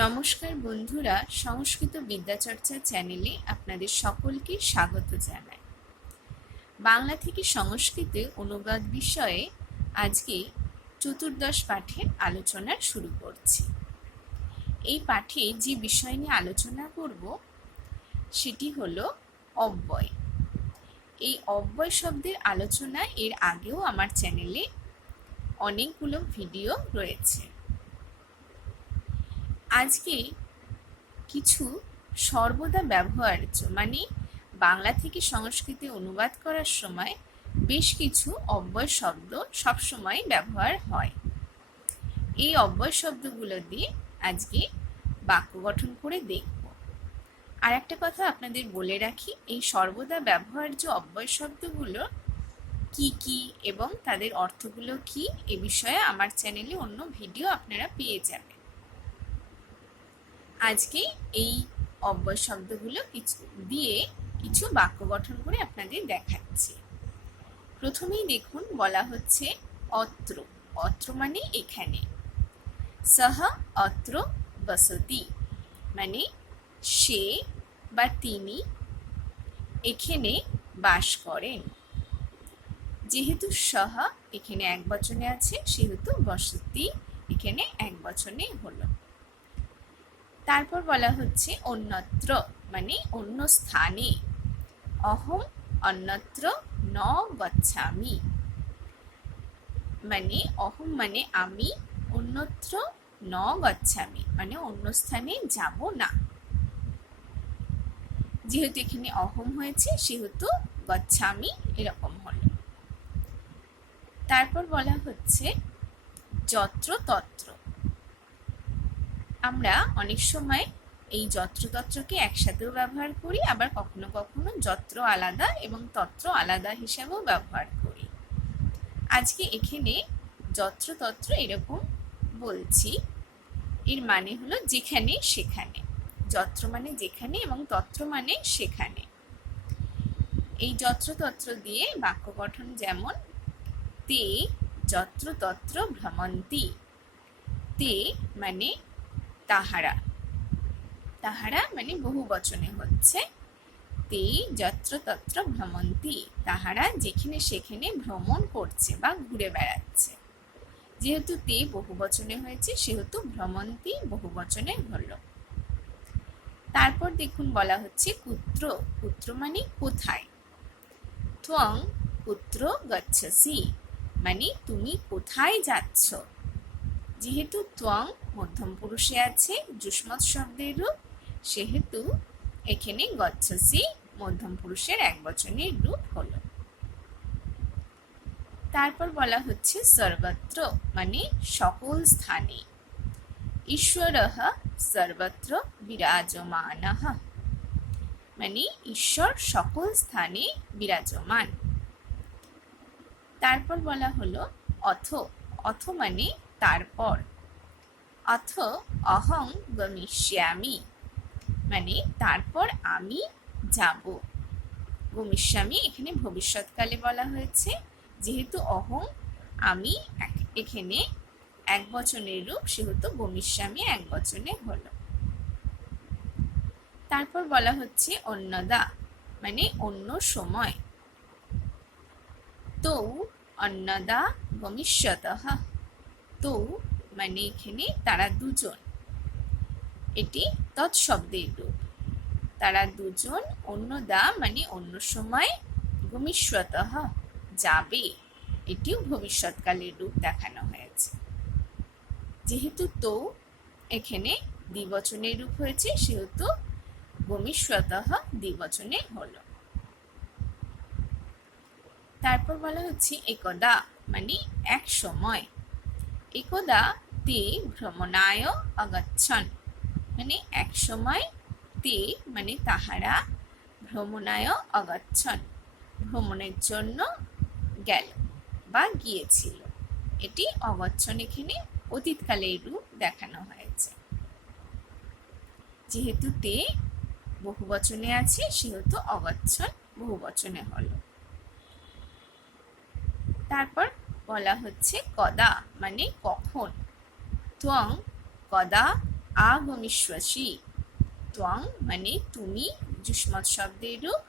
নমস্কার বন্ধুরা, সংস্কৃত বিদ্যাচর্চা চ্যানেলে আপনাদের সকলকে স্বাগত জানাই। বাংলা থেকে সংস্কৃতে অনুবাদ বিষয়ে আজকে চতুর্দশ পাঠের আলোচনা শুরু করছি। এই পাঠে যে বিষয় নিয়ে আলোচনা করব সেটি হলো অব্যয়। এই অব্যয় শব্দের আলোচনা এর আগেও আমার চ্যানেলে অনেকগুলো ভিডিও রয়েছে। আজকে কিছু সর্বদা ব্যবহার্য মানে বাংলা থেকে সংস্কৃতে অনুবাদ করার সময় বেশ কিছু অব্যয় শব্দ সবসময় ব্যবহার হয়। এই অব্যয় শব্দগুলো দিয়ে আজকে বাক্য গঠন করে দেখব। আর একটা কথা আপনাদের বলে রাখি, এই সর্বদা ব্যবহার্য অব্যয় শব্দগুলো কি কি এবং তাদের অর্থগুলো কি এ বিষয়ে আমার চ্যানেলে অন্য ভিডিও আপনারা পেয়ে যাবেন। আজকে এই অব্যয় শব্দগুলো দিয়ে কিছু বাক্য গঠন করে আপনাদের দেখাচ্ছি। প্রথমেই দেখুন, বলা হচ্ছে অত্র। অত্র মানে এখানে। সহ অত্র বসতি মানে সে বা তিনি এখানে বাস করেন। যেহেতু সহ এখানে এক বচনে আছে সেহেতু বসতি এখানে এক বচনে হলো। তারপর বলা হচ্ছে অন্যত্র মানে অন্য স্থানে। অহম অন্যত্র ন গচ্ছামি মানে অহম মানে আমি, অন্যত্র ন গচ্ছামি মানে অন্য স্থানে যাব না। যেহেতু এখানে অহম হয়েছে সেহেতু গচ্ছামি এরকম হলো। তারপর বলা হচ্ছে যত্র তত্র। আমরা অনেক সময় এই যত্র তত্রকে একসাথেও ব্যবহার করি, আবার কখনো কখনো যত্র আলাদা এবং তত্র আলাদা হিসাবেও ব্যবহার করি। আজকে এখানে যত্র তত্র এরকম বলছি, এর মানে হলো যেখানে সেখানে। যত্র মানে যেখানে এবং তত্র মানে সেখানে। এই যত্র তত্র দিয়ে বাক্য গঠন যেমন তে যত্র তত্র ভ্রমন্তি। তে মানে তাহারা, তাহারা মানে বহু বচনে হচ্ছে তে যত্র তত্র ভ্রমন্তি, তাহারা যেখানে সেখানে ভ্রমণ করছে বা ঘুরে বেড়াচ্ছে। যেহেতু তে বহু বচনে হয়েছে সেহেতু ভ্রমন্তি বহু বচনে হলো। তারপর দেখুন বলা হচ্ছে কুত্র। কুত্র মানে কোথায়। ত্বং কুত্র গচ্ছসি মানে তুমি কোথায় যাচ্ছ। যেহেতু ত্বং মধ্যম পুরুষে আছে যুষ্মৎ শব্দের রূপ, সেহেতু এখানে গচ্ছসি মধ্যম পুরুষের এক বচনের রূপ হলো। তারপর বলা হচ্ছে সর্বত্র মানে সকল স্থানে। ঈশ্বরঃ সর্বত্র বিরাজমানঃ মানে ঈশ্বর সকল স্থানে বিরাজমান। তারপর বলা হলো অথ। অথ মানে তারপর। অথ অহং গমিষ্যামি মানে তারপর আমি যাব। গমিষ্যামি এখানে ভবিষ্যৎকালে বলা হয়েছে, যেহেতু অহং আমি এখানে এক বচনের রূপ সেহেতু গমিষ্যামি এক বচনে হলো। তারপর বলা হচ্ছে অন্যদা মানে অন্য সময়। তো অন্যদা গমিষ্যতঃ। তো মানে এখানে তারা দুজন, এটি তৎশব্দের রূপ। তারা দুজন অন্যদা মানে অন্য সময়, গমিষ্যতঃ যাবে, এটিও ভবিষ্যৎকালের রূপ দেখানো হয়েছে। যেহেতু তো এখানে দ্বিবচনের রূপ হয়েছে সেহেতু গমিষ্যতঃ দ্বিবচনে হলো। তারপর বলা হচ্ছে একদা মানে এক সময়। একদা তে ভ্রমণায় অগচ্ছন মানে এক সময় তে মানে তাহারা ভ্রমণায় অগচ্ছন ভ্রমণের জন্য গেল বা গিয়েছিল। এটি অগচ্ছন এখানে অতীতকালের রূপ দেখানো হয়েছে। যেহেতু তে বহুবচনে আছে সেহেতু অগচ্ছন বহুবচনে হলো। তারপর বলা হচ্ছে কদা মানে কখন। ত্বং কদা আগমিষ্যসি। ত্বং মানে তুমি, যুষ্মৎ শব্দের রূপ।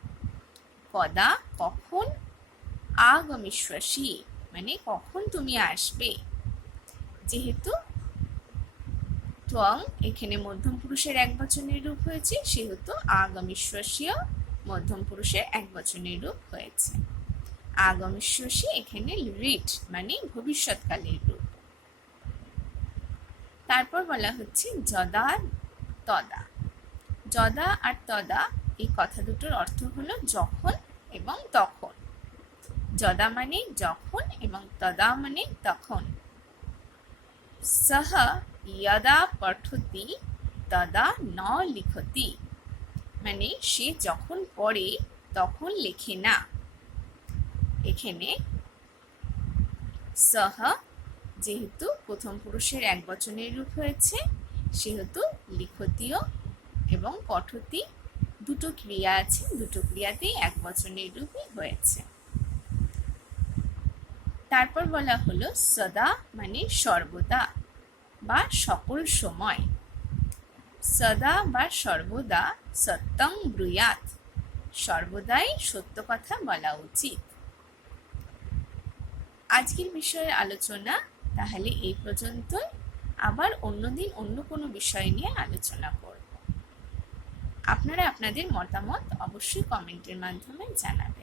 কদা কখন, আগমিষ্যসি মানে কখন তুমি আসবে। যেহেতু ত্বং এখানে মধ্যম পুরুষের একবচনের রূপ হয়েছে, সেহেতু আগমিষ্যসিও মধ্যম পুরুষের একবচনের রূপ হয়েছে। আগমিষ্যসি এখানে রিট মানে ভবিষ্যৎকালের রূপ। তারপর বলা হচ্ছে যদা তদা। যদা আর তদা এই কথা দুটোর অর্থ হলো যখন এবং তখন। যদা মানে যখন এবং তদা মানে তখন। সহ যদা পঠতি তদা ন লিখতি মানে সে যখন পড়ে তখন লেখে না। এখানে সহ যেহেতু প্রথম পুরুষের একবচনের রূপ হয়েছে, সেহেতু লিখতীয় এবং পঠতি দুটো ক্রিয়া আছে, দুটো ক্রিয়াতেই একবচনের রূপই হয়েছে। তারপর বলা হলো সদা মানে সর্বদা বা সকল সময়। সদা বা সর্বদা সত্যং ব্রূয়াৎ, সর্বদাই সত্য কথা বলা উচিত। আজকের বিষয়ের আলোচনা তাহলে এই পর্যন্তই। আবার অন্যদিন অন্য কোনো বিষয় নিয়ে আলোচনা করব। আপনারা আপনাদের মতামত অবশ্যই কমেন্টের মাধ্যমে জানাবেন।